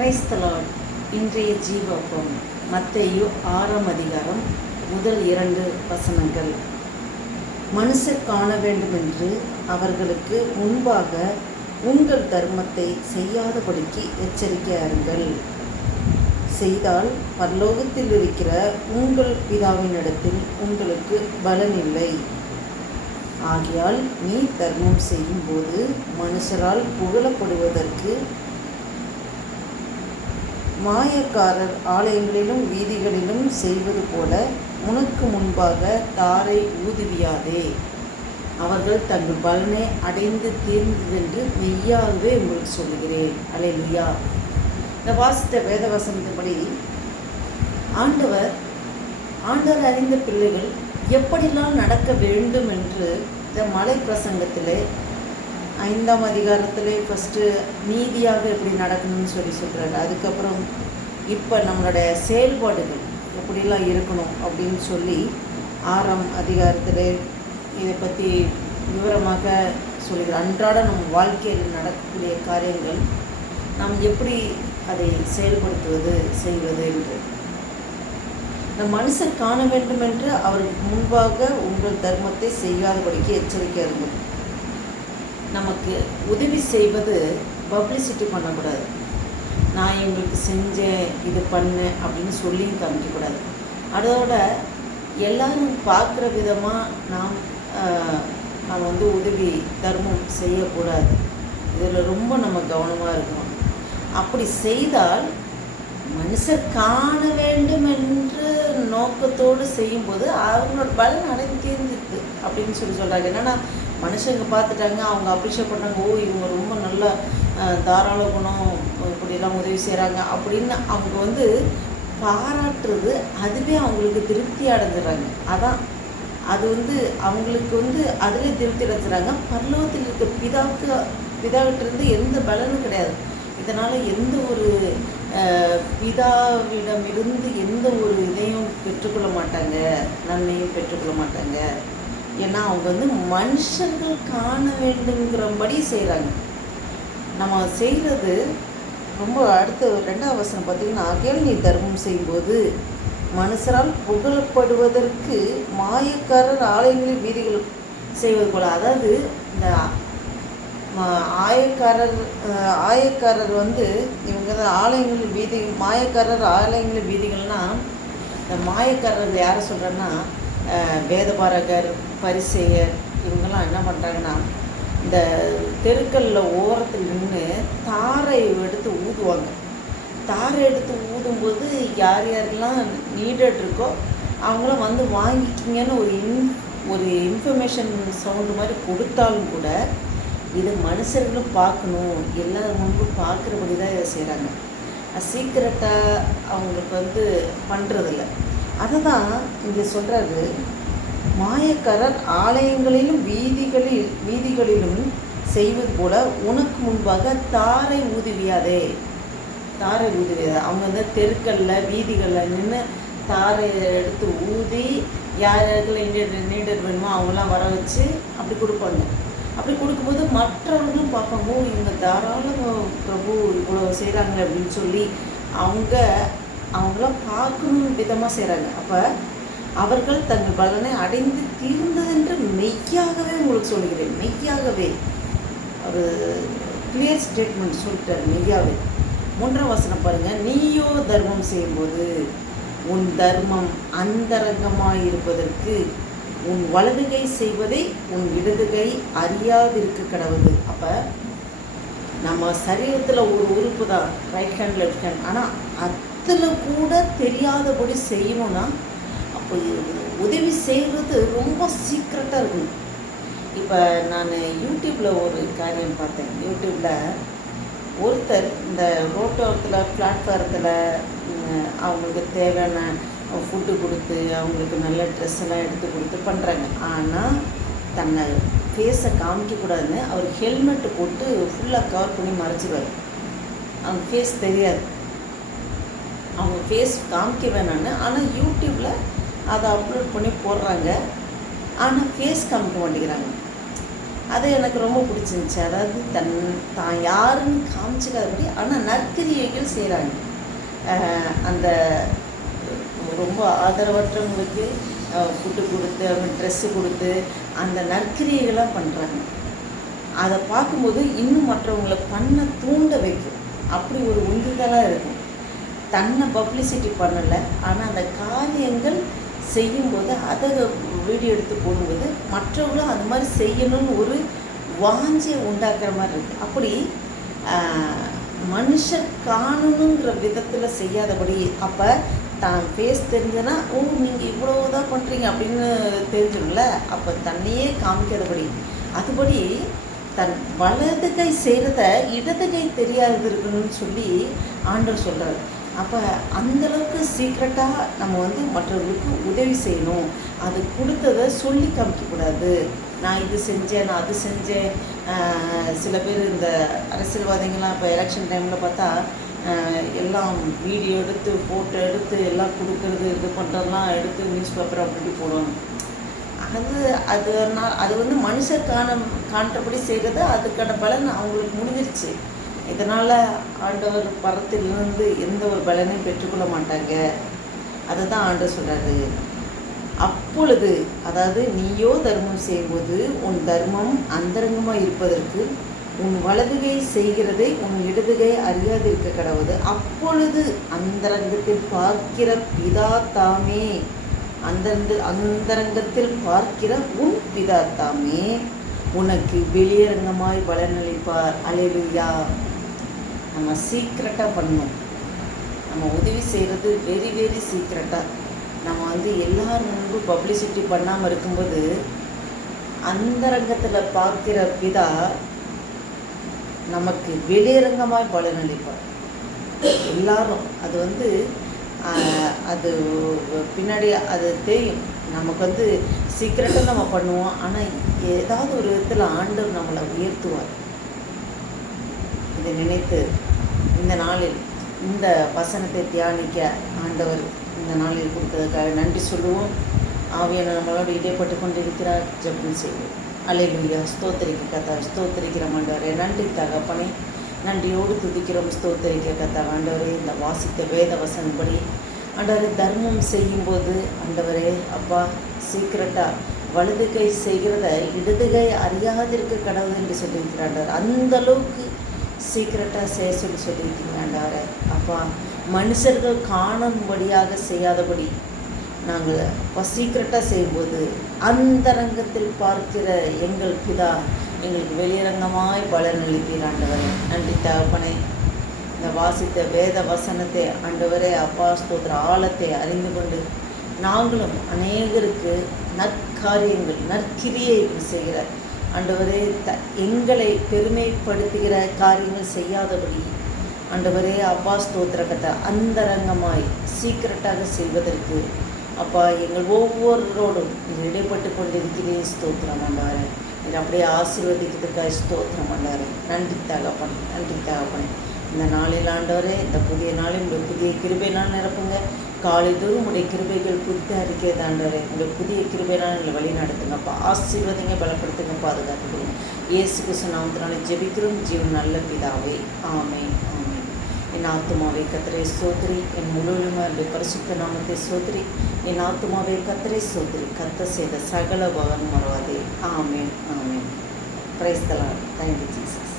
கிரைஸ்தலால் இன்றைய ஜீவப்பம் மத்தையு ஆறாம் அதிகாரம் முதல் இரண்டு வசனங்கள். மனுஷர் காண வேண்டுமென்று அவர்களுக்கு முன்பாக உங்கள் தர்மத்தை செய்யாதபடிக்கு எச்சரிக்கையாருங்கள் செய்தால் பரலோகத்தில் இருக்கிற உங்கள் பிதாவினிடத்தில் உங்களுக்கு பலன் இல்லை. ஆகையால் நீ தர்மம் செய்யும்போது மனுஷரால் புகழப்படுவதற்கு மாயக்காரர் ஆலயங்களிலும் வீதிகளிலும் செய்வது போல உனக்கு முன்பாக தாரை ஊதுவியாதே. அவர்கள் தங்கள் பலனை அடைந்து தீர்ந்ததென்று மெய்யாகவே உங்களுக்கு சொல்லுகிறேன். அலையா இந்த வாசித்த வேத வசனத்தின்படி ஆண்டவர் ஆண்டவர் அறிந்த பிள்ளைகள் எப்படிலாம் நடக்க வேண்டும் என்று இந்த மலை பிரசங்கத்திலே ஐந்தாம் அதிகாரத்திலே ஃபஸ்ட்டு நீதியாக எப்படி நடக்கணும்னு சொல்லி சொல்கிறாரு அதுக்கப்புறம் இப்போ நம்மளுடைய செயல்பாடுகள் எப்படிலாம் இருக்கணும் அப்படின்னு சொல்லி ஆறாம் அதிகாரத்தில் இதை பற்றி விவரமாக சொல்லுகிறார். அன்றாட நம் வாழ்க்கையில் நடக்கக்கூடிய காரியங்கள் நாம் எப்படி அதை செயல்படுத்துவது செய்வது என்று. இந்த மனுஷர் காண வேண்டும் என்று அவருக்கு முன்பாக உங்கள் தர்மத்தை செய்யாதபடிக்கு எச்சரிக்கை இருந்தது நமக்கு உதவி செய்வது பப்ளிசிட்டி பண்ணக்கூடாது. நான் இவங்களுக்கு செஞ்சேன் இது பண்ணேன் அப்படின்னு சொல்லியும் காமிக்கக்கூடாது. அதோட எல்லாரும் பார்க்குற விதமாக நாம் நாம் வந்து உதவி தர்மம் செய்யக்கூடாது. இதில் ரொம்ப நம்ம கவனமாக இருக்கணும். அப்படி செய்தால் மனுஷர் காண வேண்டும் என்று நோக்கத்தோடு செய்யும்போது அவங்களோட பலன் அடைஞ்சிருந்துது அப்படின்னு சொல்லி சொல்கிறாங்க என்னென்னா மனுஷங்க பார்த்துட்டாங்க அவங்க அப்ரிஷியேட் பண்ணாங்க ஓ இவங்க ரொம்ப நல்ல தாராள குணம் இப்படிலாம் உதவி செய்கிறாங்க அப்படின்னு அவங்க வந்து பாராட்டுறது அதுவே அவங்களுக்கு திருப்தி அடைஞ்சிடறாங்க. அதான் அது வந்து அவங்களுக்கு வந்து அதுவே திருப்தி அடைஞ்சிடறாங்க. பல்லவத்தில் இருக்க பிதாவுக்கு பிதாவிட்டிருந்து எந்த பலனும் கிடையாது. இதனால் எந்த ஒரு பிதாவிடமிருந்து எந்த ஒரு இதையும் பெற்றுக்கொள்ள மாட்டாங்க நன்மையும் பெற்றுக்கொள்ள மாட்டாங்க. ஏன்னா அவங்க வந்து மனுஷர்கள் காண வேண்டுங்கிறபடி செய்கிறாங்க நம்ம செய்கிறது ரொம்ப அடுத்த ரெண்டாவது வசனம் பார்த்திங்கன்னா அகையில் நீ தர்மம் செய்யும்போது மனுஷரால் புகழப்படுவதற்கு மாயக்காரர் ஆலயங்களில் வீதிகள் செய்வது போல். அதாவது இந்த ஆயக்காரர் ஆயக்காரர் வந்து இவங்க தான் ஆலயங்களில் வீதி மாயக்காரர் ஆலயங்களில் வீதிகள்னால் இந்த மாயக்காரர் யாரை சொல்கிறேன்னா வேதபாரகர் பரிசெயர் இவங்கெல்லாம் என்ன பண்ணுறாங்கன்னா இந்த தெருக்களில் ஓரத்தில் நின்று தாரை எடுத்து ஊதுவாங்க. தாரை எடுத்து ஊதும்போது யார் யாரெல்லாம் நீடட் இருக்கோ அவங்களாம் வந்து வாங்கிக்கிங்கன்னு ஒரு இன் ஒரு இன்ஃபர்மேஷன் சவுண்டு மாதிரி கொடுத்தாலும் கூட இதை மனுஷர்களும் பார்க்கணும். எல்லாரும் முன்பு பார்க்குறபடி தான் இதை செய்கிறாங்க சீக்கிரட்டாக அவங்களுக்கு வந்து பண்ணுறதில்ல அதை தான் இங்கே சொல்கிறாரு மாயக்காரர் ஆலயங்களிலும் வீதிகளில் வீதிகளிலும் செய்வது போல உனக்கு முன்பாக தாரை ஊதுவியாதே. தாரை ஊதுவியாதே. அவங்க வந்து தெருக்களில் வீதிகளில் நின்று தாரை எடுத்து ஊதி யார் யாருக்கெல்லாம் இண்டியன் நீடர் வேணுமோ அவங்களாம் வர வச்சு அப்படி கொடுப்பாங்க. அப்படி கொடுக்கும்போது மற்றவர்களும் பார்ப்பாங்க இவங்க தாராள பிரபு இவ்வளோ செய்கிறாங்க அப்படின்னு சொல்லி அவங்க அவங்களாம் பார்க்கணும் விதமாக செய்கிறாங்க அப்போ அவர்கள் தங்கள் பலனை அடைந்து தீர்ந்ததென்று மெய்யாகவே உங்களுக்கு சொல்கிறேன் மெய்யாகவே. ஒரு கிளியர் ஸ்டேட்மெண்ட் சொல்லிட்டார் மெய்யாவே. மூன்றாம் வசனம் பாருங்கள் நீயோ தர்மம் செய்யும்போது உன் தர்மம் அந்தரங்கமாக இருப்பதற்கு உன் வலதுகை செய்வதை உன் இடதுகை அறியாதிருக்க கடவுது. அப்போ நம்ம சரீரத்தில் ஒரு உறுப்பு தான். ரைட் ஹேண்ட் லெஃப்ட் ஹேண்ட் ஆனால் அதில் கூட தெரியாதபடி செய்யணும்னா அப்போ உதவி செய்கிறது ரொம்ப சீக்ரெட்டாக இருக்கும். இப்போ நான் யூடியூப்பில் ஒரு காரியம் பார்த்தேன். யூடியூப்பில் ஒருத்தர் இந்த ரோட்டோரத்தில் பிளாட்ஃபாரத்தில் அவங்களுக்கு தேவையான ஃபுட்டு கொடுத்து அவங்களுக்கு நல்ல ட்ரெஸ் எல்லாம் எடுத்து கொடுத்து பண்ணுறாங்க ஆனால் தன்னை ஃபேஸை காமிக்கக்கூடாதுன்னு அவர் ஹெல்மெட்டு போட்டு ஃபுல்லாக கவர் பண்ணி மறைச்சிடுவார் அவங்க ஃபேஸ் தெரியாது. அவங்க ஃபேஸ் காமிக்க வேணான்னு ஆனால் யூடியூப்பில் அதை அப்லோட் பண்ணி போடுறாங்க. ஆனால் ஃபேஸ் காமிக்க மாட்டேங்கிறாங்க. அது எனக்கு ரொம்ப பிடிச்சிருந்துச்சி. அதாவது தன் தான் யாருன்னு காமிச்சிக்காதபடி ஆனால் நற்கிரியைகள் செய்கிறாங்க அந்த ரொம்ப ஆதரவற்றவங்களுக்கு ஃபுட்டு கொடுத்து அவங்க ட்ரெஸ்ஸு கொடுத்து அந்த நற்கிரியைகளாக பண்ணுறாங்க அதை பார்க்கும்போது இன்னும் மற்றவங்களை பண்ண தூண்ட வைக்கும். அப்படி ஒரு உந்துதலாக இருக்கும். தன்னை பப்ளிசிட்டி பண்ணலை. ஆனால் அந்த காரியங்கள் செய்யும்போது அதை வீடியோ எடுத்து போடும்போது மற்றவங்களும் அது மாதிரி செய்யணும்னு ஒரு வாஞ்சியை உண்டாக்குற மாதிரி இருக்குது அப்படி மனுஷன் காணணுங்கிற விதத்தில் செய்யாதபடி அப்போ தான் ஃபேஸ் தெரிஞ்சதுன்னா ஓ நீங்கள் இவ்வளோ தான் பண்ணுறீங்க அப்படின்னு தெரிஞ்சிடும்ல அப்போ தன்னையே காமிக்காதபடி அதுபடி தன் வலது கை செய்கிறத இடது கை தெரியாது இருக்கணும்னு சொல்லி ஆண்டவர் சொல்கிறார் அப்போ அந்தளவுக்கு சீக்ரெட்டாக நம்ம வந்து மற்றவர்களுக்கு உதவி செய்யணும். அது கொடுத்ததை சொல்லி காமிக்கக்கூடாது நான் இது செஞ்சேன் நான் அது செஞ்சேன். சில பேர் இந்த அரசியல்வாதிகள்லாம் இப்போ எலெக்ஷன் டைமில் பார்த்தா எல்லாம் வீடியோ எடுத்து ஃபோட்டோ எடுத்து எல்லாம் கொடுக்கறது இது பண்ணுறதெல்லாம் எடுத்து நியூஸ் பேப்பர் அப்படி போடுவாங்க. அது அது அது வந்து மனுஷர் காண காண்றபடி செய்கிறது அதுக்கான பலன் அவங்களுக்கு முடிஞ்சிருச்சு. இதனால் ஆண்டவர் பரத்திலிருந்து எந்த ஒரு பலனையும் பெற்றுக்கொள்ள மாட்டாங்க. அதை தான் ஆண்டு சொல்கிறாரு அப்பொழுது அதாவது நீயோ தர்மம் செய்யும்போது உன் தர்மம் அந்தரங்கமாக இருப்பதற்கு உன் வலதுகை செய்கிறதை உன் இடதுகை அறியாதிருக்க கடவுது அப்பொழுது அந்தரங்கத்தில் பார்க்கிற பிதா தாமே அந்தந்த அந்தரங்கத்தில் பார்க்கிற உன் பிதா தாமே உனக்கு வெளியரங்கமாய் பலனளிப்பார். அலையிலுயா. நம்ம சீக்ரெட்டாக பண்ணணும். நம்ம உதவி செய்கிறது வெரி வெரி சீக்ரெட்டாக நம்ம வந்து எல்லார் முன்பு பப்ளிசிட்டி பண்ணாமல் இருக்கும்போது அந்தரங்கத்தில் பார்க்கிற பிதா நமக்கு வெளியரங்கமாய் பலனளிப்பார். எல்லாரும் அது வந்து அது பின்னாடி அது தெரியும். நமக்கு வந்து சீக்கிரட்டாக நம்ம பண்ணுவோம். ஆனால் ஏதாவது ஒரு விதத்தில் ஆண்டவர் நம்மளை உயர்த்துவார். இதை நினைத்து இந்த நாளில் இந்த வசனத்தை தியானிக்க ஆண்டவர் இந்த நாளில் கொடுத்ததுக்காக நன்றி சொல்லுவோம். ஆவியான நம்மளோடு இடைப்பட்டு கொண்டிருக்கிறார். ஜப்பம் செய்வோம். அலையிலுயா ஸ்தோத்தரிக்க கதா ஸ்தோத்தரிக்கிற ஆண்டவரே நன்றி தகப்பனை. நன்றியோடு துதிக்கிறோம். ஸ்தோத்தரிக்க கதா ஆண்டவரே இந்த வாசித்த வேத வசனப்படி. ஆண்டவரே தர்மம் செய்யும்போது ஆண்டவரே அப்பா சீக்கிரட்டாக வலது கை செய்கிறத இடது கை அறியாதிருக்க கடவுள் என்று சொல்லியிருக்கிறாண்டார் அந்த அளவுக்கு சீக்கிரட்டாக செய்ய சொல்லி சொல்லியிருக்கீங்கண்டார அப்பா மனுஷர்கள் காணும்படியாக செய்யாதபடி நாங்கள் அப்போ சீக்கிரட்டாக செய்யும்போது அந்தரங்கத்தில் பார்க்கிற எங்கள் பிதா எங்களுக்கு வெளியரங்கமாய் பலன் அளிப்பீர் நன்றி தகப்பனே. இந்த வாசித்த வேத வசனத்தை ஆண்டவரே அப்பா ஸ்தோத்திர ஆழத்தை அறிந்து கொண்டு நாங்களும் அநேகருக்கு நற்காரியங்கள் நற்கிரியை செய்கிற ஆண்டவரே த எங்களை பெருமைப்படுத்துகிற காரியங்கள் செய்யாதபடி ஆண்டவரே அப்பா ஸ்தோத்திரகத்தை அந்தரங்கமாய் சீக்கிரட்டாக செய்வதற்கு அப்பா எங்கள் ஒவ்வொருவரோடும் இடைப்பட்டு கொண்டிருக்கிறேன். ஸ்தோத்திரம் ஆண்டவரே. இது அப்படியே ஆசீர்வதிக்கிறதுக்காக ஸ்தோத்திரம் ஆண்டவரே. நன்றி தகப்பன் நன்றி தகப்பன் இந்த நாளில் ஆண்டவரே இந்த புதிய நாளில் உங்கள் புதிய கிருபை நான் நிரப்புங்க. காலை தூரம் உடைய கிருபைகள் புதிய அறிக்கை தாண்டவரே உங்கள் புதிய கிருபைனால் எங்களை வழி நடத்துங்கப்பா. ஆசீர்வதிங்க பலப்படுத்துங்க பாதுகாத்துக்கொள்ளுங்க. இயேசு கிருஷ்ண நாமத்தினால ஜெபிக்கிறோம். ஜீவன் நல்ல பிதாவே. ஆமை ஆமை என் ஆத்மாவை கத்திரை சோதரி. என் முழுவதுமாக பரிசுத்த நாமத்தை சோதரி. என் ஆத்மாவை கத்திரை சோதரி. கத்த செய்த சகல பகன் மறவாதே. ஆமேன் ஆமே பிரைஸ்தலாம் தேங்க்யூ ஜீசஸ்